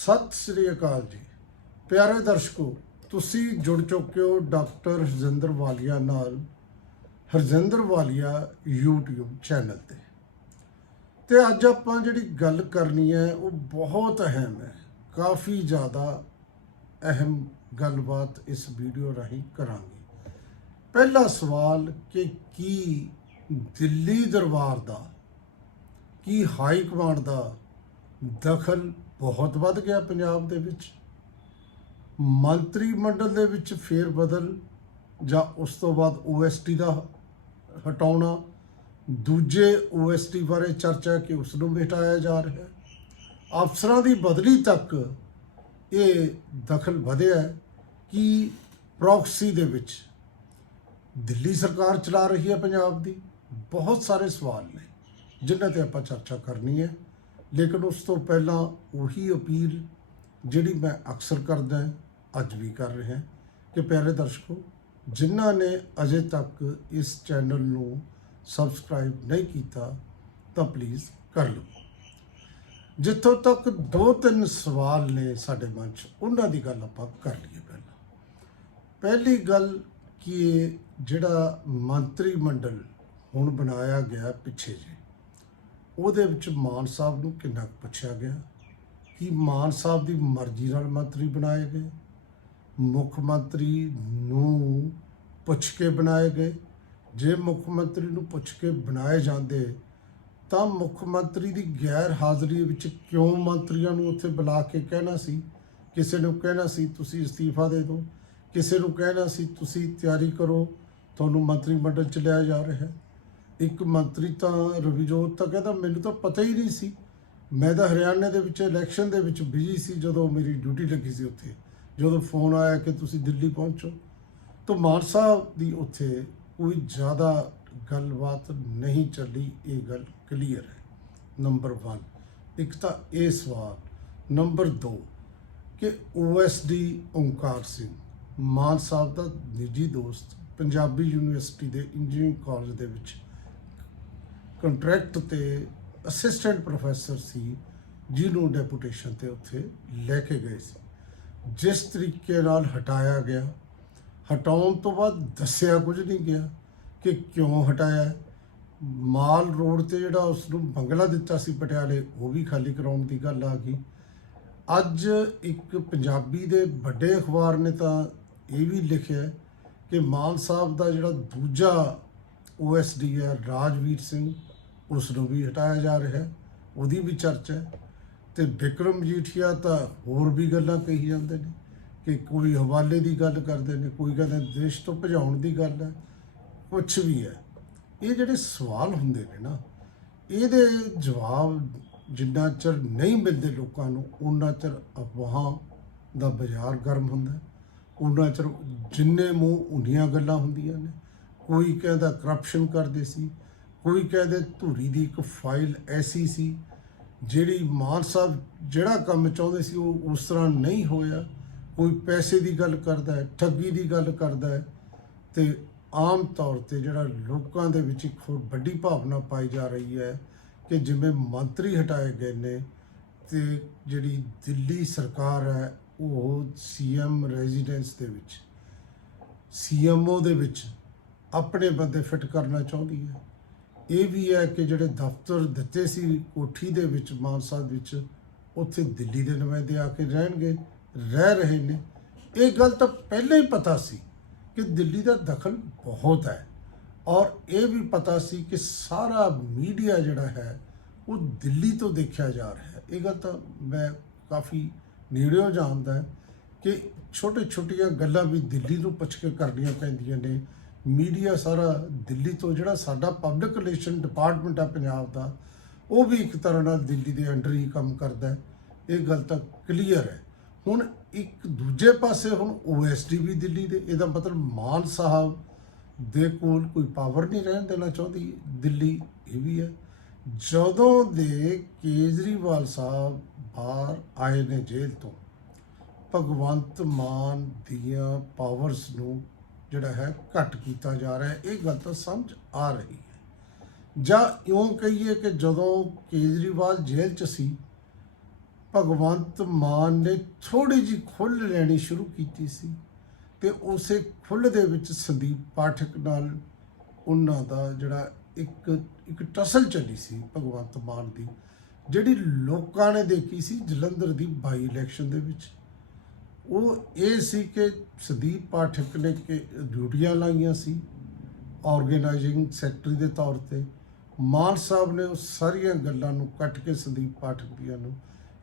ਸਤਿ ਸ੍ਰੀ ਅਕਾਲ ਜੀ। ਪਿਆਰੇ ਦਰਸ਼ਕੋ, ਤੁਸੀਂ ਜੁੜ ਚੁੱਕੇ ਹੋ ਡਾਕਟਰ ਹਰਜਿੰਦਰ ਵਾਲੀਆ ਨਾਲ, ਹਰਜਿੰਦਰ ਵਾਲੀਆ YouTube ਚੈਨਲ ਤੇ। ਤੇ ਅੱਜ ਆਪਾਂ ਜਿਹੜੀ ਗੱਲ ਕਰਨੀ ਹੈ, ਉਹ ਬਹੁਤ ਅਹਿਮ ਹੈ। ਕਾਫੀ ਜ਼ਿਆਦਾ ਅਹਿਮ ਗੱਲਬਾਤ ਇਸ ਵੀਡੀਓ ਰਾਹੀਂ ਕਰਾਂਗੇ। ਪਹਿਲਾ ਸਵਾਲ ਕਿ ਕੀ ਦਿੱਲੀ ਦਰਬਾਰ ਦਾ, ਕੀ ਹਾਈ ਕਮਾਂਡ ਦਾ ਦਖਲ ਬਹੁਤ ਵੱਧ ਗਿਆ ਪੰਜਾਬ ਦੇ ਵਿੱਚ। ਮੰਤਰੀ ਮੰਡਲ ਦੇ ਵਿੱਚ ਫੇਰ ਬਦਲ ਜਾਂ ਉਸ ਤੋਂ ਬਾਅਦ OST ਦਾ ਹਟਾਉਣਾ, ਦੂਜੇ OST ਬਾਰੇ ਚਰਚਾ ਕਿ ਉਸ ਨੂੰ ਵੀ ਹਟਾਇਆ ਜਾ ਰਿਹਾ ਹੈ। ਅਫਸਰਾਂ ਦੀ ਬਦਲੀ ਤੱਕ ਇਹ ਦਖਲ ਵਧਿਆ ਕਿ ਪ੍ਰੋਕਸੀ ਦੇ ਵਿੱਚ ਦਿੱਲੀ ਸਰਕਾਰ ਚਲਾ ਰਹੀ ਹੈ ਪੰਜਾਬ ਦੀ। ਬਹੁਤ ਸਾਰੇ ਸਵਾਲ ਨੇ, ਜਿਨ੍ਹਾਂ ਤੇ ਆਪਾਂ ਚਰਚਾ ਕਰਨੀ ਹੈ। ਲੇਕਿਨ ਉਸ ਤੋਂ ਪਹਿਲਾਂ ਉਹੀ ਅਪੀਲ ਜਿਹੜੀ ਮੈਂ ਅਕਸਰ ਕਰਦਾ ਅੱਜ ਵੀ ਕਰ ਰਿਹਾ ਕਿ ਪਿਆਰੇ ਦਰਸ਼ਕੋ, ਜਿਨ੍ਹਾਂ ਨੇ ਅਜੇ ਤੱਕ ਇਸ ਚੈਨਲ ਨੂੰ ਸਬਸਕ੍ਰਾਈਬ ਨਹੀਂ ਕੀਤਾ, ਤਾਂ ਪਲੀਜ਼ ਕਰ ਲਓ ਜਿੱਥੋਂ ਤੱਕ ਦੋ ਤਿੰਨ ਸਵਾਲ ਨੇ ਸਾਡੇ ਮਨ 'ਚ, ਉਹਨਾਂ ਦੀ ਗੱਲ ਆਪਾਂ ਕਰ ਲਈਏ ਪਹਿਲਾਂ। ਪਹਿਲੀ ਗੱਲ ਕਿ ਜਿਹੜਾ ਮੰਤਰੀ ਮੰਡਲ ਹੁਣ ਬਣਾਇਆ ਗਿਆ ਪਿੱਛੇ ਜੇ ਉਹਦੇ ਵਿੱਚ ਮਾਨ ਸਾਹਿਬ ਨੂੰ ਕਿੰਨਾ ਕੁ ਪੁੱਛਿਆ ਗਿਆ ਕਿ ਮਾਨ ਸਾਹਿਬ ਦੀ ਮਰਜ਼ੀ ਨਾਲ ਮੰਤਰੀ ਬਣਾਏ ਗਏ, ਮੁੱਖ ਮੰਤਰੀ ਨੂੰ ਪੁੱਛ ਕੇ ਬਣਾਏ ਗਏ। ਜੇ ਮੁੱਖ ਮੰਤਰੀ ਨੂੰ ਪੁੱਛ ਕੇ ਬਣਾਏ ਜਾਂਦੇ, ਤਾਂ ਮੁੱਖ ਮੰਤਰੀ ਦੀ ਗੈਰ ਹਾਜ਼ਰੀ ਵਿੱਚ ਕਿਉਂ ਮੰਤਰੀਆਂ ਨੂੰ ਉੱਥੇ ਬੁਲਾ ਕੇ ਕਹਿਣਾ ਸੀ? ਕਿਸੇ ਨੂੰ ਕਹਿਣਾ ਸੀ, ਤੁਸੀਂ ਅਸਤੀਫਾ ਦੇ ਦਿਓ। ਕਿਸੇ ਨੂੰ ਕਹਿਣਾ ਸੀ, ਤੁਸੀਂ ਤਿਆਰੀ ਕਰੋ, ਤੁਹਾਨੂੰ ਮੰਤਰੀ ਮੰਡਲ ਚ ਲਿਆ ਜਾ ਰਿਹਾ ਹੈ। ਇੱਕ ਮੰਤਰੀ ਤਾਂ ਰਵਿਜੋਤ ਤਾਂ ਕਹਿੰਦਾ, ਮੈਨੂੰ ਤਾਂ ਪਤਾ ਹੀ ਨਹੀਂ ਸੀ। ਮੈਂ ਤਾਂ ਹਰਿਆਣੇ ਦੇ ਵਿੱਚ ਇਲੈਕਸ਼ਨ ਦੇ ਵਿੱਚ ਬਿਜ਼ੀ ਸੀ ਜਦੋਂ ਮੇਰੀ ਡਿਊਟੀ ਲੱਗੀ ਸੀ ਉੱਥੇ। ਜਦੋਂ ਫੋਨ ਆਇਆ ਕਿ ਤੁਸੀਂ ਦਿੱਲੀ ਪਹੁੰਚੋ। ਤਾਂ ਮਾਨ ਸਾਹਿਬ ਦੀ ਉੱਥੇ ਕੋਈ ਜ਼ਿਆਦਾ ਗੱਲਬਾਤ ਨਹੀਂ ਚੱਲੀ। ਇਹ ਗੱਲ ਕਲੀਅਰ ਹੈ। ਨੰਬਰ 1 ਇੱਕ ਤਾਂ ਇਹ ਸਵਾਲ। ਨੰਬਰ 2 ਕਿ OSD ਓਂਕਾਰ ਸਿੰਘ, ਮਾਨ ਸਾਹਿਬ ਦਾ ਨਿੱਜੀ ਦੋਸਤ, ਪੰਜਾਬੀ ਯੂਨੀਵਰਸਿਟੀ ਦੇ ਇੰਜੀਨੀਅਰਿੰਗ ਕਾਲਜ ਦੇ ਵਿੱਚ ਕੰਟਰੈਕਟ ਤੇ ਅਸਿਸਟੈਂਟ ਪ੍ਰੋਫੈਸਰ ਸੀ, ਜਿਹਨੂੰ ਡੈਪੂਟੇਸ਼ਨ ਤੇ ਉੱਥੇ ਲੈ ਕੇ ਗਏ ਸੀ। ਜਿਸ ਤਰੀਕੇ ਨਾਲ ਹਟਾਇਆ ਗਿਆ, ਹਟਾਉਣ ਤੋਂ ਬਾਅਦ ਦੱਸਿਆ ਕੁਝ ਨਹੀਂ ਗਿਆ ਕਿ ਕਿਉਂ ਹਟਾਇਆ। ਮਾਲ ਰੋਡ ਤੇ ਜਿਹੜਾ ਉਸ ਨੂੰ ਬੰਗਲਾ ਦਿੱਤਾ ਸੀ ਪਟਿਆਲੇ, ਉਹ ਵੀ ਖਾਲੀ ਕਰਾਉਣ ਦੀ ਗੱਲ ਆ ਗਈ। ਅੱਜ ਇੱਕ ਪੰਜਾਬੀ ਦੇ ਵੱਡੇ ਅਖਬਾਰ ਨੇ ਤਾਂ ਇਹ ਵੀ ਲਿਖਿਆ ਕਿ ਮਾਨ ਸਾਹਿਬ ਦਾ ਜਿਹੜਾ ਦੂਜਾ OSD ਹੈ ਰਾਜਵੀਰ ਸਿੰਘ ਉਸ ਨੂੰ ਵੀ ਹਟਾਇਆ ਜਾ ਰਿਹਾ ਉਹਦੀ ਵੀ ਚਰਚਾ ਹੈ। ਤੇ ਵਿਕਰਮ ਮਜੀਠੀਆ ਤਾਂ ਹੋਰ ਵੀ ਗੱਲਾਂ ਕਹੀ ਜਾਂਦੇ ਨੇ ਕਿ ਕੋਈ ਹਵਾਲੇ ਦੀ ਗੱਲ ਕਰਦੇ ਨੇ, ਕੋਈ ਕਹਿੰਦਾ ਦੇਸ਼ ਤੋਂ ਭਜਾਉਣ ਦੀ ਗੱਲ ਹੈ, ਕੁਛ ਵੀ ਹੈ। ਇਹ ਜਿਹੜੇ ਸਵਾਲ ਹੁੰਦੇ ਨੇ ਨਾ, ਇਹਦੇ ਜਵਾਬ ਜਿੰਨਾ ਚਿਰ ਨਹੀਂ ਮਿਲਦੇ ਲੋਕਾਂ ਨੂੰ ਉਹਨਾਂ ਚਿਰ ਅਫਵਾਹਾਂ ਦਾ ਬਾਜ਼ਾਰ ਗਰਮ ਹੁੰਦਾ ਉਹਨਾਂ ਚਿਰ ਜਿੰਨੇ ਮੂੰਹ ਉੰਨੀਆਂ ਗੱਲਾਂ ਹੁੰਦੀਆਂ ਨੇ, ਕੋਈ ਕਹਿੰਦਾ ਕਰਪਸ਼ਨ ਕਰਦੇ ਸੀ ਕੋਈ ਕਹਿੰਦੇ ਧੂਰੀ ਦੀ ਇੱਕ ਫਾਈਲ ਐਸੀ ਸੀ, ਜਿਹੜੀ ਮਾਨ ਸਾਹਿਬ ਜਿਹੜਾ ਕੰਮ ਚਾਹੁੰਦੇ ਸੀ ਉਹ ਉਸ ਤਰ੍ਹਾਂ ਨਹੀਂ ਹੋਇਆ। ਕੋਈ ਪੈਸੇ ਦੀ ਗੱਲ ਕਰਦਾ ਹੈ, ਠੱਗੀ ਦੀ ਗੱਲ ਕਰਦਾ ਹੈ ਤੇ ਆਮ ਤੌਰ ਤੇ ਜਿਹੜਾ ਲੋਕਾਂ ਦੇ ਵਿੱਚ ਇੱਕ ਹੋਰ ਵੱਡੀ ਭਾਵਨਾ ਪਾਈ ਜਾ ਰਹੀ ਹੈ ਕਿ ਜਿਵੇਂ ਮੰਤਰੀ ਹਟਾਏ ਗਏ ਨੇ ਤੇ ਜਿਹੜੀ ਦਿੱਲੀ ਸਰਕਾਰ ਹੈ ਉਹ ਸੀਐਮ ਰੈਜ਼ੀਡੈਂਸ ਦੇ ਵਿੱਚ, ਸੀਐਮਓ ਦੇ ਵਿੱਚ ਆਪਣੇ ਬੰਦੇ ਫਿੱਟ ਕਰਨਾ ਚਾਹੁੰਦੀ ਹੈ। ਇਹ ਵੀ ਹੈ ਕਿ ਜਿਹੜੇ ਦਫ਼ਤਰ ਦਿੱਤੇ ਸੀ ਕੋਠੀ ਦੇ ਵਿੱਚ, ਮਾਨਸਾ ਸਾਹਿਬ ਵਿੱਚ, ਉੱਥੇ ਦਿੱਲੀ ਦੇ ਨੁਮਾਇੰਦੇ ਆ ਕੇ ਰਹਿਣਗੇ, ਰਹਿ ਰਹੇ ਨੇ। ਇਹ ਗੱਲ ਤਾਂ ਪਹਿਲਾਂ ਹੀ ਪਤਾ ਸੀ ਕਿ ਦਿੱਲੀ ਦਾ ਦਖਲ ਬਹੁਤ ਹੈ ਔਰ ਇਹ ਵੀ ਪਤਾ ਸੀ ਕਿ ਸਾਰਾ ਮੀਡੀਆ ਜਿਹੜਾ ਹੈ, ਉਹ ਦਿੱਲੀ ਤੋਂ ਦੇਖਿਆ ਜਾ ਰਿਹਾ ਹੈ। ਇਹ ਗੱਲ ਤਾਂ ਮੈਂ ਕਾਫੀ ਨੇੜਿਓਂ ਜਾਣਦਾ ਕਿ ਛੋਟੇ ਛੋਟੀਆਂ ਗੱਲਾਂ ਵੀ ਦਿੱਲੀ ਨੂੰ ਪੁੱਛ ਕੇ ਕਰਨੀਆਂ ਪੈਂਦੀਆਂ ਨੇ। ਮੀਡੀਆ ਸਾਰਾ ਦਿੱਲੀ ਤੋਂ ਜਿਹੜਾ ਸਾਡਾ ਪਬਲਿਕ ਰਿਲੇਸ਼ਨ ਡਿਪਾਰਟਮੈਂਟ ਆ ਪੰਜਾਬ ਦਾ, ਉਹ ਵੀ ਇੱਕ ਤਰ੍ਹਾਂ ਨਾਲ ਦਿੱਲੀ ਦੇ ਅੰਡਰ ਹੀ ਕੰਮ ਕਰਦਾ ਇਹ ਗੱਲ ਤਾਂ ਕਲੀਅਰ ਹੈ। ਹੁਣ ਇੱਕ ਦੂਜੇ ਪਾਸੇ ਹੁਣ OSD ਵੀ ਦਿੱਲੀ ਦੇ, ਇਹਦਾ ਮਤਲਬ ਮਾਨ ਸਾਹਿਬ ਦੇ ਕੋਲ ਕੋਈ ਪਾਵਰ ਨਹੀਂ ਰਹਿਣ ਦੇਣਾ ਚਾਹੁੰਦੀ। ਦਿੱਲੀ ਇਹ ਵੀ ਹੈ। ਜਦੋਂ ਦੇ ਕੇਜਰੀਵਾਲ ਸਾਹਿਬ ਬਾਹਰ ਆਏ ਨੇ ਜੇਲ੍ਹ ਤੋਂ, ਭਗਵੰਤ ਮਾਨ ਦੀਆਂ ਪਾਵਰਸ ਨੂੰ ਜਿਹੜਾ ਹੈ ਘੱਟ ਕੀਤਾ ਜਾ ਰਿਹਾ ਹੈ। ਇਹ ਗੱਲ ਤਾਂ ਸਮਝ ਆ ਰਹੀ ਹੈ। ਜਾਂ ਇਉਂ ਕਹੀਏ ਕਿ ਜਦੋਂ ਕੇਜਰੀਵਾਲ ਜੇਲ੍ਹ 'ਚ ਸੀ, ਭਗਵੰਤ ਮਾਨ ਨੇ ਥੋੜੀ ਜੀ ਖੁੱਲ੍ਹ ਲੈਣੀ ਸ਼ੁਰੂ ਕੀਤੀ ਸੀ ਤੇ ਉਸੇ ਖੁੱਲ੍ਹ ਦੇ ਵਿੱਚ ਸੰਦੀਪ ਪਾਠਕ ਨਾਲ ਉਹਨਾਂ ਦਾ ਜਿਹੜਾ ਇੱਕ ਇੱਕ ਟਸਲ ਚੱਲੀ ਸੀ ਭਗਵੰਤ ਮਾਨ ਦੀ, ਜਿਹੜੀ ਲੋਕਾਂ ਨੇ ਦੇਖੀ ਸੀ ਜਲੰਧਰ ਦੀ ਬਾਈ ਇਲੈਕਸ਼ਨ ਦੇ ਵਿੱਚ। ਉਹ ਇਹ ਸੀ ਕਿ ਸੰਦੀਪ ਪਾਠਕ ਨੇ ਕਿ ਡਿਊਟੀਆਂ ਲਾਈਆਂ ਸੀ ਆਰਗੇਨਾਈਜ਼ਿੰਗ ਸੈਕਟਰੀ ਦੇ ਤੌਰ ਤੇ। ਮਾਨ ਸਾਹਿਬ ਨੇ ਉਹ ਸਾਰੀਆਂ ਗੱਲਾਂ ਨੂੰ ਕੱਟ ਕੇ ਸੰਦੀਪ ਪਾਠਕ ਦੀਆਂ ਨੂੰ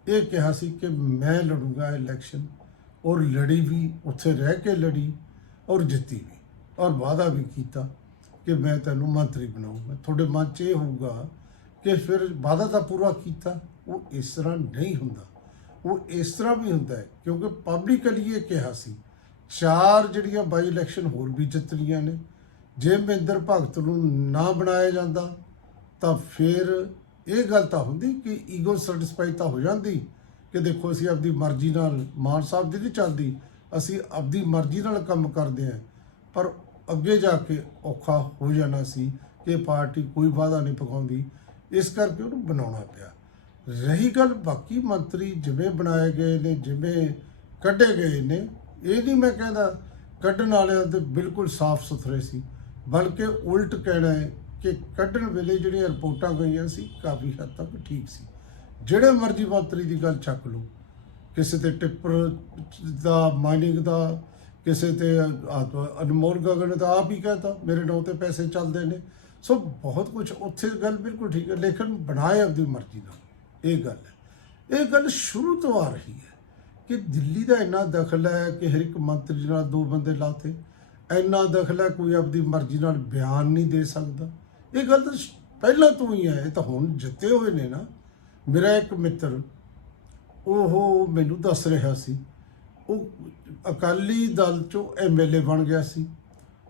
ਇਹ ਕਿਹਾ ਸੀ ਕਿ ਮੈਂ ਲੜੂੰਗਾ ਇਲੈਕਸ਼ਨ ਔਰ ਲੜੀ ਵੀ, ਉੱਥੇ ਰਹਿ ਕੇ ਲੜੀ ਔਰ ਜਿੱਤੀ ਵੀ ਔਰ ਵਾਅਦਾ ਵੀ ਕੀਤਾ ਕਿ ਮੈਂ ਤੈਨੂੰ ਮੰਤਰੀ ਬਣਾਉਂਗਾ। ਤੁਹਾਡੇ ਮਨ 'ਚ ਇਹ ਹੋਊਗਾ ਕਿ ਫਿਰ ਵਾਅਦਾ ਤਾਂ ਪੂਰਾ ਕੀਤਾ, ਉਹ ਇਸ ਤਰ੍ਹਾਂ ਨਹੀਂ ਹੁੰਦਾ। ਉਹ ਇਸ ਤਰ੍ਹਾਂ ਵੀ ਹੁੰਦਾ ਹੈ, ਕਿਉਂਕਿ ਪਬਲਿਕਲੀ ਇਹ ਕਿਹਾ ਸੀ, ਚਾਰ ਜਿਹੜੀਆਂ ਬਾਈ ਇਲੈਕਸ਼ਨ ਹੋਰ ਵੀ ਜਿੱਤਣੀਆਂ ਨੇ, ਜੇ ਮਹਿੰਦਰ ਭਗਤ ਨੂੰ ਨਾ ਬਣਾਇਆ ਜਾਂਦਾ, ਤਾਂ ਫਿਰ ਇਹ ਗੱਲ ਤਾਂ ਹੁੰਦੀ ਕਿ ਈਗੋ ਸੈਟੀਸਫਾਈ ਤਾਂ ਹੋ ਜਾਂਦੀ ਕਿ ਦੇਖੋ ਅਸੀਂ ਆਪਦੀ ਮਰਜ਼ੀ ਨਾਲ ਮਾਨ ਸਾਹਿਬ ਦੀ ਨਹੀਂ ਚੱਲਦੀ, ਅਸੀਂ ਆਪਦੀ ਮਰਜ਼ੀ ਨਾਲ ਕੰਮ ਕਰਦੇ ਹਾਂ, ਪਰ ਅੱਗੇ ਜਾ ਕੇ ਔਖਾ ਹੋ ਜਾਣਾ ਸੀ ਕਿ ਪਾਰਟੀ ਕੋਈ ਵਾਅਦਾ ਨਹੀਂ ਪਕਾਉਂਦੀ, ਇਸ ਕਰਕੇ ਉਹਨੂੰ ਬਣਾਉਣਾ ਪਿਆ। ਰਹੀ ਗੱਲ ਬਾਕੀ ਮੰਤਰੀ ਜਿਵੇਂ ਬਣਾਏ ਗਏ ਨੇ, ਜਿਵੇਂ ਕੱਢੇ ਗਏ ਨੇ, ਇਹ ਨਹੀਂ ਮੈਂ ਕਹਿੰਦਾ ਕੱਢਣ ਵਾਲਿਆਂ ਤੇ ਬਿਲਕੁਲ ਸਾਫ਼ ਸੁਥਰੇ ਸੀ। ਬਲਕਿ ਉਲਟ ਕਹਿਣਾ ਹੈ ਕਿ ਕੱਢਣ ਵੇਲੇ ਜਿਹੜੀਆਂ ਰਿਪੋਰਟਾਂ ਗਈਆਂ ਸੀ, ਕਾਫੀ ਹੱਦ ਤੱਕ ਠੀਕ ਸੀ। ਜਿਹੜੇ ਮਰਜ਼ੀ ਮੰਤਰੀ ਦੀ ਗੱਲ ਚੱਕ ਲਓ। ਕਿਸੇ ਤੇ ਟਿੱਪਰ ਦਾ, ਮਾਈਨਿੰਗ ਦਾ, ਕਿਸੇ ਤੇ ਅਨਮੋਲ ਗਗਨ ਦਾ ਆਪ ਹੀ ਕਹਤਾ, ਮੇਰੇ ਨਾਂ ਤੇ ਪੈਸੇ ਚੱਲਦੇ ਨੇ। ਸੋ ਬਹੁਤ ਕੁਝ ਉੱਥੇ ਗੱਲ ਬਿਲਕੁਲ ਠੀਕ ਹੈ ਲੇਕਿਨ ਬਣਾਏ ਆਪਦੀ ਮਰਜ਼ੀ ਨਾਲ। ਇਹ ਗੱਲ ਇਹ ਗੱਲ ਸ਼ੁਰੂ ਤੋਂ ਆ ਰਹੀ ਹੈ ਕਿ ਦਿੱਲੀ ਦਾ ਇੰਨਾ ਦਖਲ ਹੈ ਕਿ ਹਰ ਇੱਕ ਮੰਤਰੀ ਨਾਲ ਦੋ ਬੰਦੇ ਲਾਤੇ। ਇੰਨਾ ਦਖਲ ਹੈ, ਕੋਈ ਆਪਦੀ ਮਰਜ਼ੀ ਨਾਲ ਬਿਆਨ ਨਹੀਂ ਦੇ ਸਕਦਾ। ਇਹ ਗੱਲ ਤਾਂ ਪਹਿਲਾਂ ਤੋਂ ਹੀ ਹੈ, ਇਹ ਤਾਂ ਹੁਣ ਜਿੱਤੇ ਹੋਏ ਨੇ ਨਾ। ਮੇਰਾ ਇੱਕ ਮਿੱਤਰ, ਉਹ ਮੈਨੂੰ ਦੱਸ ਰਿਹਾ ਸੀ, ਉਹ ਅਕਾਲੀ ਦਲ ਚੋਂ ਐਮਐਲਏ ਬਣ ਗਿਆ ਸੀ।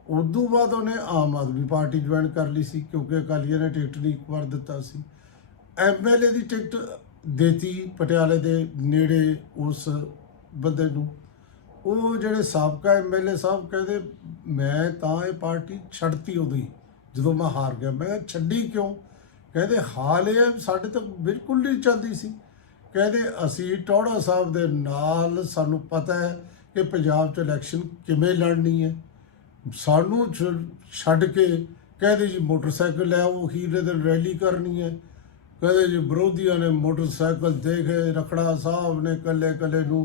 ਉਦੋਂ ਬਾਅਦ ਉਹਨੇ ਆਮ ਆਦਮੀ ਪਾਰਟੀ ਜੁਆਇਨ ਕਰ ਲਈ ਸੀ, ਕਿਉਂਕਿ ਅਕਾਲੀਆਂ ਨੇ ਟਿਕਟ ਨਹੀਂ ਇੱਕ ਵਾਰ ਦਿੱਤਾ ਸੀ। ਐਮਐਲਏ ਦੀ ਟਿਕਟ ਦੇਤੀ ਪਟਿਆਲੇ ਦੇ ਨੇੜੇ ਉਸ ਬੰਦੇ ਨੂੰ। ਉਹ ਜਿਹੜੇ ਸਾਬਕਾ ਐਮਐਲਏ ਸਾਹਿਬ ਕਹਿੰਦੇ, ਮੈਂ ਤਾਂ ਇਹ ਪਾਰਟੀ ਛੱਡਤੀ ਉਦੋਂ ਹੀ, ਜਦੋਂ ਮੈਂ ਹਾਰ ਗਿਆ। ਮੈਂ ਛੱਡੀ ਕਿਉਂ? ਕਹਿੰਦੇ, ਹਾਲ ਇਹ ਹੈ ਸਾਡੇ ਤਾਂ ਬਿਲਕੁਲ ਨਹੀਂ ਚੱਲਦੀ ਸੀ। ਕਹਿੰਦੇ, ਅਸੀਂ ਟੌੜਾ ਸਾਹਿਬ ਦੇ ਨਾਲ ਸਾਨੂੰ ਪਤਾ ਹੈ ਕਿ ਪੰਜਾਬ 'ਚ ਇਲੈਕਸ਼ਨ ਕਿਵੇਂ ਲੜਨੀ ਹੈ। ਸਾਨੂੰ ਛ- ਛੱਡ ਕੇ ਕਹਿੰਦੇ ਜੀ ਮੋਟਰਸਾਈਕਲ ਲੈ ਉਹ ਹੀਰੇ ਦੇ ਰੈਲੀ ਕਰਨੀ ਹੈ। ਕਹਿੰਦੇ ਜੀ ਵਿਰੋਧੀਆਂ ਨੇ ਮੋਟਰਸਾਈਕਲ ਦੇ ਕੇ ਰਖੜਾ ਸਾਹਿਬ ਨੇ ਕੱਲੇ ਕੱਲੇ ਨੂੰ।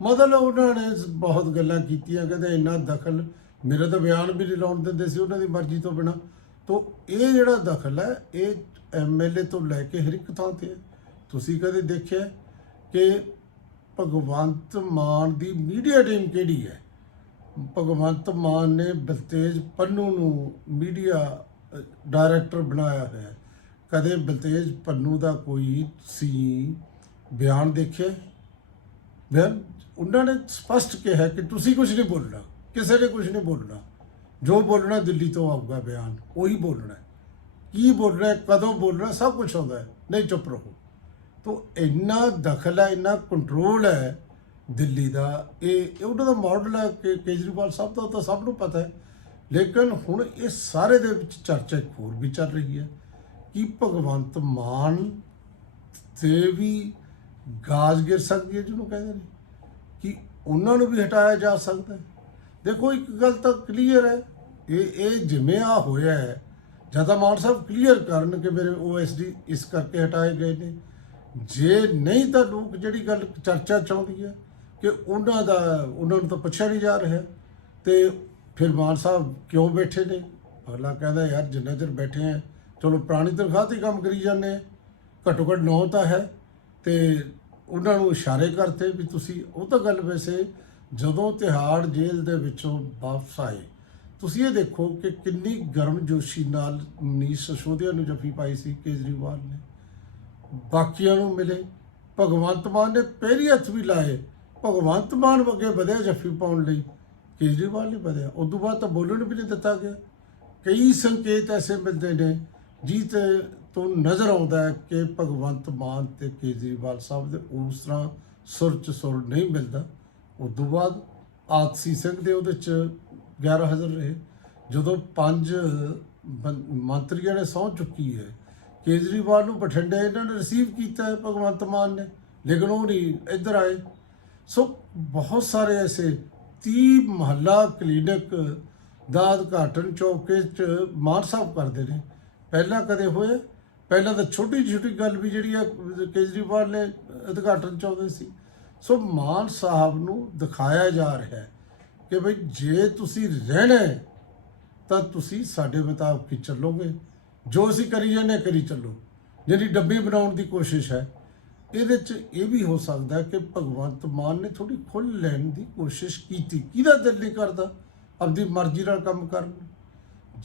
ਮਤਲਬ ਉਹਨਾਂ ਨੇ ਬਹੁਤ ਗੱਲਾਂ ਕੀਤੀਆਂ, ਕਹਿੰਦੇ ਇੰਨਾ ਦਖਲ ਮੇਰਾ ਤਾਂ ਬਿਆਨ ਵੀ ਨਹੀਂ ਲਾਉਣ ਦਿੰਦੇ ਸੀ ਉਹਨਾਂ ਦੀ ਮਰਜ਼ੀ ਤੋਂ ਬਿਨਾ। ਤੋਂ ਇਹ ਜਿਹੜਾ ਦਖਲ ਹੈ, ਇਹ ਐਮਐਲਏ ਤੋਂ ਲੈ ਕੇ ਹਰ ਇੱਕ ਥਾਂ ਤੇ ਤੁਸੀਂ ਕਦੇ ਦੇਖਿਆ ਕਿ ਭਗਵੰਤ ਮਾਨ ਦੀ ਮੀਡੀਆ ਟੀਮ ਕਿਹੜੀ ਹੈ? ਭਗਵੰਤ ਮਾਨ ਨੇ ਬਲਤੇਜ ਪੰਨੂ ਨੂੰ ਮੀਡੀਆ ਡਾਇਰੈਕਟਰ ਬਣਾਇਆ ਹੋਇਆ ਹੈ। ਕਦੇ ਬਲਤੇਜ ਪੰਨੂ ਦਾ ਕੋਈ ਸੀ ਬਿਆਨ ਦੇਖਿਆ? ਬਿਆਨ ਉਹਨਾਂ ਨੇ ਸਪਸ਼ਟ ਕਿਹਾ ਕਿ ਤੁਸੀਂ ਕੁਝ ਨਹੀਂ ਬੋਲਣਾ, ਕਿਸੇ ਨੇ ਕੁਝ ਨਹੀਂ ਬੋਲਣਾ। ਜੋ ਬੋਲਣਾ ਦਿੱਲੀ ਤੋਂ ਆਊਗਾ ਬਿਆਨ, ਉਹੀ ਬੋਲਣਾ। ਕੀ ਬੋਲਣਾ, ਕਦੋਂ ਬੋਲਣਾ, ਸਭ ਕੁਝ ਆਉਂਦਾ ਹੈ। ਨਹੀਂ, ਚੁੱਪ ਰਹੋ। ਤੋ ਇੰਨਾ ਦਖਲ ਹੈ, ਇੰਨਾ ਕੰਟਰੋਲ ਹੈ ਦਿੱਲੀ ਦਾ, ਇਹ ਇਹ ਉਹਨਾਂ ਦਾ ਮਾਡਲ ਹੈ ਕਿ ਕੇਜਰੀਵਾਲ ਸਾਹਿਬ ਦਾ ਤਾਂ ਸਭ ਨੂੰ ਪਤਾ ਹੈ। ਲੇਕਿਨ ਹੁਣ ਇਹ ਸਾਰੇ ਦੇ ਵਿੱਚ ਚਰਚਾ ਇੱਕ ਹੋਰ ਵੀ ਚੱਲ ਰਹੀ ਹੈ। ਕਿ ਭਗਵੰਤ ਮਾਨ ਤੇ ਵੀ ਗਾਜ ਗਿਰ ਸਕਦੀ ਹੈ ਜਿਹਨੂੰ ਕਹਿੰਦੇ ਨੇ? ਕਿ ਉਹਨਾਂ ਨੂੰ ਵੀ ਹਟਾਇਆ ਜਾ ਸਕਦਾ ਹੈ? ਦੇਖੋ, ਇੱਕ ਗੱਲ ਤਾਂ ਕਲੀਅਰ ਹੈ। ਇਹ ਇਹ ਜਿਵੇਂ ਆ ਹੋਇਆ ਹੈ ਜਦਾ ਮਾਨ ਸਾਹਿਬ ਕਲੀਅਰ ਕਰਨ ਕਿ ਮੇਰੇ ਓਐਸਡੀ ਇਸ ਕਰਕੇ ਹਟਾਏ ਗਏ ਨੇ। ਜੇ ਨਹੀਂ ਤਾਂ ਲੋਕ ਜਿਹੜੀ ਗੱਲ ਚਰਚਾ ਚਾਹੁੰਦੀ ਹੈ ਕਿ ਉਹਨਾਂ ਦਾ, ਉਹਨਾਂ ਨੂੰ ਤਾਂ ਪੁੱਛਿਆ ਨਹੀਂ ਜਾ ਰਿਹਾ। ਤੇ ਫਿਰ ਮਾਨ ਸਾਹਿਬ ਕਿਉਂ ਬੈਠੇ ਨੇ? ਅਗਲਾ ਕਹਿੰਦਾ, ਯਾਰ, ਜਿੰਨਾ ਚਿਰ ਬੈਠੇ ਆ ਚਲੋ ਪੁਰਾਣੀ ਤਨਖਾਹ ਤੇ ਕੰਮ ਕਰੀ ਜਾਂਦੇ ਆ। ਘੱਟੋ ਘੱਟ ਨੌ ਤਾਂ ਹੈ। ਤੇ ਉਹਨਾਂ ਨੂੰ ਇਸ਼ਾਰੇ ਕਰਤੇ ਵੀ ਤੁਸੀਂ ਉਹ ਤਾਂ ਗੱਲ ਵੈਸੇ ਜਦੋਂ ਤਿਹਾੜ ਜੇਲ੍ਹ ਦੇ ਵਿੱਚੋਂ ਵਾਪਸ ਆਏ, ਤੁਸੀਂ ਇਹ ਦੇਖੋ ਕਿ ਕਿੰਨੀ ਗਰਮਜੋਸ਼ੀ ਨਾਲ ਮਨੀਸ਼ ਸਿਸੋਦੀਆ ਨੂੰ ਜੱਫੀ ਪਾਈ ਸੀ ਕੇਜਰੀਵਾਲ ਨੇ। ਬਾਕੀਆਂ ਨੂੰ ਮਿਲੇ। ਭਗਵੰਤ ਮਾਨ ਨੇ ਪੈਰੀ ਹੱਥ ਵੀ ਲਾਏ। ਭਗਵੰਤ ਮਾਨ ਅੱਗੇ ਵਧਿਆ ਜੱਫੀ ਪਾਉਣ ਲਈ। ਕੇਜਰੀਵਾਲ ਨਹੀਂ ਵਧਿਆ। ਉਦੋਂ ਬਾਅਦ ਤਾਂ ਬੋਲਣ ਵੀ ਨਹੀਂ ਦਿੱਤਾ ਗਿਆ। ਕਈ ਸੰਕੇਤ ਐਸੇ ਮਿਲਦੇ ਨੇ ਜਿੱਤੇ ਤੋਂ ਨਜ਼ਰ ਆਉਂਦਾ ਹੈ ਕਿ ਭਗਵੰਤ ਮਾਨ ਤੇ ਕੇਜਰੀਵਾਲ ਸਾਹਿਬ ਦੇ ਉਸ ਤਰ੍ਹਾਂ ਸੁਰ ਚ ਸੁਰ ਨਹੀਂ ਮਿਲਦਾ। ਉਦੋਂ ਬਾਅਦ ਆਤਸੀ ਸਿੰਘ ਦੇ ਉਹਦੇ ਚ ਗੈਰ ਹਾਜ਼ਰ ਰਹੇ। ਜਦੋਂ ਪੰਜ ਮੰਤਰੀਆਂ ਨੇ ਸਹੁੰ ਚੁੱਕੀ ਹੈ, ਕੇਜਰੀਵਾਲ ਨੂੰ ਬਠਿੰਡੇ ਇਹਨਾਂ ਨੇ ਰਿਸੀਵ ਕੀਤਾ ਹੈ ਭਗਵੰਤ ਮਾਨ ਨੇ, ਲੇਕਿਨ ਉਹ ਨਹੀਂ ਇੱਧਰ ਆਏ। ਸੋ ਬਹੁਤ ਸਾਰੇ ਐਸੇ 30 ਮਹੱਲਾ ਕਲੀਨਿਕ ਦਾ ਉਦਘਾਟਨ ਚੌਕੇ 'ਚ ਮਾਨ ਸਾਹਿਬ ਕਰਦੇ ਨੇ। ਪਹਿਲਾਂ ਕਦੇ ਹੋਇਆ ਪਹਿਲਾਂ ਤਾਂ ਛੋਟੀ ਛੋਟੀ ਗੱਲ ਵੀ ਜਿਹੜੀ ਆ ਕੇਜਰੀਵਾਲ ਨੇ ਉਦਘਾਟਨ ਚਾਹੁੰਦੇ ਸੀ। ਸੋ ਮਾਨ ਸਾਹਿਬ ਨੂੰ ਦਿਖਾਇਆ ਜਾ ਰਿਹਾ ਹੈ ਕਿ ਭਈ ਜੇ ਤੁਸੀਂ ਰਹਿਣਾ ਤਾਂ ਤੁਸੀਂ ਸਾਡੇ ਮੁਤਾਬਕ ਹੀ ਚੱਲੋਗੇ। ਜੋ ਅਸੀਂ ਕਰੀ ਜਾਂਦੇ ਹਾਂ, ਕਰੀ ਚੱਲੋ। ਜਿਹੜੀ ਡੱਬੀ ਬਣਾਉਣ ਦੀ ਕੋਸ਼ਿਸ਼ ਹੈ ਇਹਦੇ 'ਚ ਇਹ ਵੀ ਹੋ ਸਕਦਾ ਕਿ ਭਗਵੰਤ ਮਾਨ ਨੇ ਥੋੜੀ ਖੁੱਲ੍ਹ ਲੈਣ ਦੀ ਕੋਸ਼ਿਸ਼ ਕੀਤੀ। ਕਿਹਦਾ ਦਿਲ ਨਹੀਂ ਕਰਦਾ? ਆਪਦੀ ਮਰਜ਼ੀ ਨਾਲ ਕੰਮ ਕਰਨ।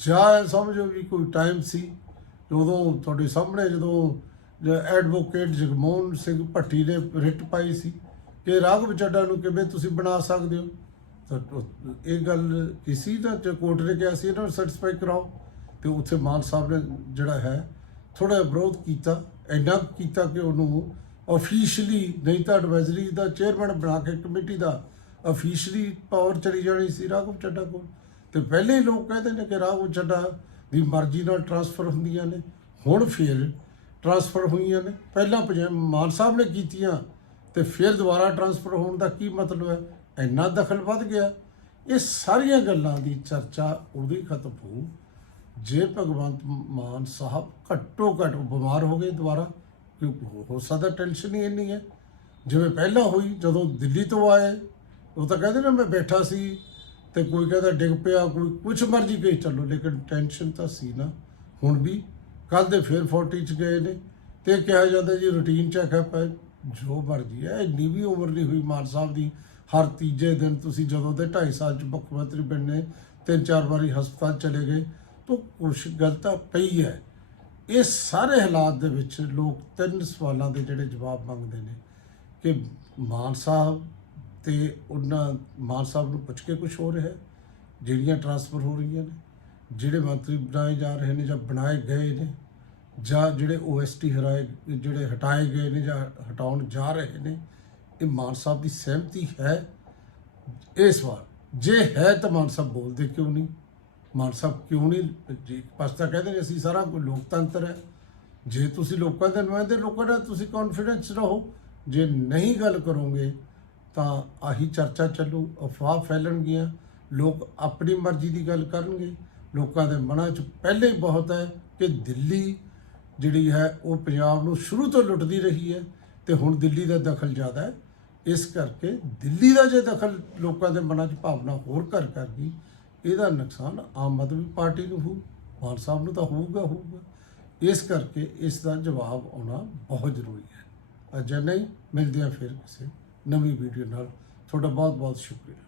ਜਾਂ ਸਮਝੋ ਵੀ ਕੋਈ ਟਾਈਮ ਸੀ ਉਦੋਂ ਤੁਹਾਡੇ ਸਾਹਮਣੇ ਜਦੋਂ ਐਡਵੋਕੇਟ ਜਗਮੋਹਨ ਸਿੰਘ ਭੱਟੀ ਨੇ ਰਿਟ ਪਾਈ ਸੀ ਕਿ ਰਾਘਵ ਚੱਡਾ ਨੂੰ ਕਿਵੇਂ ਤੁਸੀਂ ਬਣਾ ਸਕਦੇ ਹੋ? ਤਾਂ ਇਹ ਗੱਲ ਕਿਸੇ ਦਾ ਤੇ ਕੋਰਟ ਨੇ ਕਿਹਾ ਸੀ ਇਹਨਾਂ ਨੂੰ ਸੈਟੀਸਫਾਈ ਕਰਾਓ। ਤੇ ਉੱਥੇ ਮਾਨ ਸਾਹਿਬ ਨੇ ਜਿਹੜਾ ਹੈ ਥੋੜਾ ਵਿਰੋਧ ਕੀਤਾ, ਇੰਨਾ ਕੀਤਾ ਕਿ ਉਹਨੂੰ ਅਫੀਸ਼ੀਅਲੀ ਨਹੀਂ ਤਾਂ ਐਡਵਾਈਜ਼ਰੀ ਦਾ ਚੇਅਰਮੈਨ ਬਣਾ ਕੇ ਕਮੇਟੀ ਦਾ ਅਫੀਸ਼ੀਅਲੀ ਪਾਵਰ ਚਲੀ ਜਾਣੀ ਸੀ ਰਾਘਵ ਚੱਡਾ ਕੋਲ। ਤੇ ਪਹਿਲੇ ਹੀ ਲੋਕ ਕਹਿੰਦੇ ਨੇ ਕਿ ਰਾਘਵ ਚੱਡਾ ਦੀ ਮਰਜ਼ੀ ਨਾਲ ਟਰਾਂਸਫਰ ਹੁੰਦੀਆਂ ਨੇ। ਹੁਣ ਫਿਰ ਟਰਾਂਸਫਰ ਹੋਈਆਂ ਨੇ। ਪਹਿਲਾਂ ਪੰਜਾਬ ਮਾਨ ਸਾਹਿਬ ਨੇ ਕੀਤੀਆਂ ਤੇ ਫਿਰ ਦੁਬਾਰਾ ਟਰਾਂਸਫਰ ਹੋਣ ਦਾ ਕੀ ਮਤਲਬ ਹੈ? ਇੰਨਾ ਦਖਲ ਵੱਧ ਗਿਆ। ਇਹ ਸਾਰੀਆਂ ਗੱਲਾਂ ਦੀ ਚਰਚਾ ਉਦੋਂ ਖਤਮ ਹੋਊ। ਜੇ ਭਗਵੰਤ ਮਾਨ ਸਾਹਿਬ ਘੱਟੋ ਘੱਟ ਬਿਮਾਰ ਹੋ ਗਏ ਦੁਬਾਰਾ ਕਿਉਂਕਿ ਹੋ- ਸਕਦਾ ਟੈਨਸ਼ਨ ਹੀ ਇੰਨੀ ਹੈ? ਜਿਵੇਂ ਪਹਿਲਾਂ ਹੋਈ, ਜਦੋਂ ਦਿੱਲੀ ਤੋਂ ਆਏ, ਉਹ ਤਾਂ ਕਹਿੰਦੇ ਨਾ ਮੈਂ ਬੈਠਾ ਸੀ ਤੇ ਕੋਈ ਕਹਿੰਦਾ ਡਿੱਗ ਪਿਆ, ਕੋਈ ਕੁਛ ਮਰਜ਼ੀ ਕਹੀ, ਚੱਲੋ, ਲੇਕਿਨ ਟੈਨਸ਼ਨ ਤਾਂ ਸੀ ਨਾ। ਹੁਣ ਵੀ ਕੱਲ ਦੇ ਫਿਰ 40 ਚ ਗਏ ਨੇ ਤੇ ਕਿਹਾ ਜਾਂਦਾ ਜੀ ਰੂਟੀਨ ਚੈੱਕਅਪ ਹੈ ਜੋ ਮਰਜ਼ੀ ਹੈ, ਇੰਨੀ ਵੀ ਉਮਰ ਨਹੀਂ ਹੋਈ ਮਾਨ ਸਾਹਿਬ ਦੀ। ਹਰ ਤੀਜੇ ਦਿਨ ਤੁਸੀਂ ਜਦੋਂ ਦੇ 2.5 ਸਾਲ ਚ ਮੁੱਖ ਮੰਤਰੀ ਬਣਨੇ, ਤਿੰਨ ਚਾਰ ਵਾਰੀ ਹਸਪਤਾਲ ਚਲੇ ਗਏ, ਤਾਂ ਕੁਛ ਗਲਤਾ ਪਈ ਹੈ। ਇਹ ਸਾਰੇ ਹਾਲਾਤ ਦੇ ਵਿੱਚ ਲੋਕ ਤਿੰਨ ਸਵਾਲਾਂ ਦੇ ਜਿਹੜੇ ਜਵਾਬ ਮੰਗਦੇ ਨੇ ਕਿ ਮਾਨ ਸਾਹਿਬ ਤੇ ਉਹਨਾਂ ਮਾਨ ਸਾਹਿਬ ਨੂੰ ਪੁੱਛ ਕੇ ਕੁਝ ਹੋ ਰਿਹਾ ਜਿਹੜੀਆਂ ਟਰਾਂਸਫਰ ਹੋ ਰਹੀਆਂ ਨੇ, ਜਿਹੜੇ ਮੰਤਰੀ ਬਣਾਏ ਜਾ ਰਹੇ ਨੇ ਜਾਂ ਬਣਾਏ ਗਏ ਨੇ, ਜਾਂ ਜਿਹੜੇ ਓਐਸਟੀ ਹਰਾਏ, ਜਿਹੜੇ ਹਟਾਏ ਗਏ ਨੇ ਜਾਂ ਹਟਾਉਣ ਜਾ ਰਹੇ ਨੇ, ਇਹ ਮਾਨ ਸਾਹਿਬ ਦੀ ਸਹਿਮਤੀ ਹੈ? ਇਹ ਸਵਾਲ, ਜੇ ਹੈ ਤਾਂ ਮਾਨ ਸਾਹਿਬ ਬੋਲਦੇ ਕਿਉਂ ਨਹੀਂ? ਮਾਨ ਸਾਹਿਬ ਕਿਉਂ ਨਹੀਂ? ਜੀ, ਇੱਕ ਪਾਸੇ ਤਾਂ ਕਹਿੰਦੇ ਨੇ ਅਸੀਂ ਸਾਰਾ ਕੋਈ ਲੋਕਤੰਤਰ ਹੈ। ਜੇ ਤੁਸੀਂ ਲੋਕਾਂ ਦੇ ਨੁਮਾਇੰਦੇ ਲੋਕਾਂ ਦਾ ਤੁਸੀਂ ਕੌਨਫੀਡੈਂਸ ਰਹੋ, ਜੇ ਨਹੀਂ ਗੱਲ ਕਰੋਗੇ ਤਾਂ ਆਹੀ ਚਰਚਾ ਚੱਲੂ, ਅਫਵਾਹ ਫੈਲਣਗੀਆਂ, ਲੋਕ ਆਪਣੀ ਮਰਜ਼ੀ ਦੀ ਗੱਲ ਕਰਨਗੇ। ਲੋਕਾਂ ਦੇ ਮਨਾਂ 'ਚ ਪਹਿਲੇ ਹੀ ਬਹੁਤ ਹੈ ਕਿ ਦਿੱਲੀ ਜਿਹੜੀ ਹੈ, ਉਹ ਪੰਜਾਬ ਨੂੰ ਸ਼ੁਰੂ ਤੋਂ ਲੁੱਟਦੀ ਰਹੀ ਹੈ ਤੇ ਹੁਣ ਦਿੱਲੀ ਦਾ ਦਖਲ ਜ਼ਿਆਦਾ ਹੈ। ਇਸ ਕਰਕੇ ਦਿੱਲੀ ਦਾ ਜੇ ਦਖਲ ਲੋਕਾਂ ਦੇ ਮਨਾਂ 'ਚ ਭਾਵਨਾ ਹੋਰ ਕਰ ਕਰ ਗਈ, ਇਹਦਾ ਨੁਕਸਾਨ ਆਮ ਆਦਮੀ ਪਾਰਟੀ ਨੂੰ ਹੋਊ, ਮਾਨ ਸਾਹਿਬ ਨੂੰ ਤਾਂ ਹੋਊਗਾ ਹੋਊਗਾ। ਇਸ ਕਰਕੇ ਇਸ ਦਾ ਜਵਾਬ ਆਉਣਾ ਬਹੁਤ ਜ਼ਰੂਰੀ ਹੈ। ਅਜੇ ਨਹੀਂ ਮਿਲਦੇ ਆ ਫਿਰ ਕਿਸੇ ਨਵੀਂ ਵੀਡੀਓ ਨਾਲ ਤੁਹਾਡਾ ਬਹੁਤ ਬਹੁਤ ਸ਼ੁਕਰੀਆ।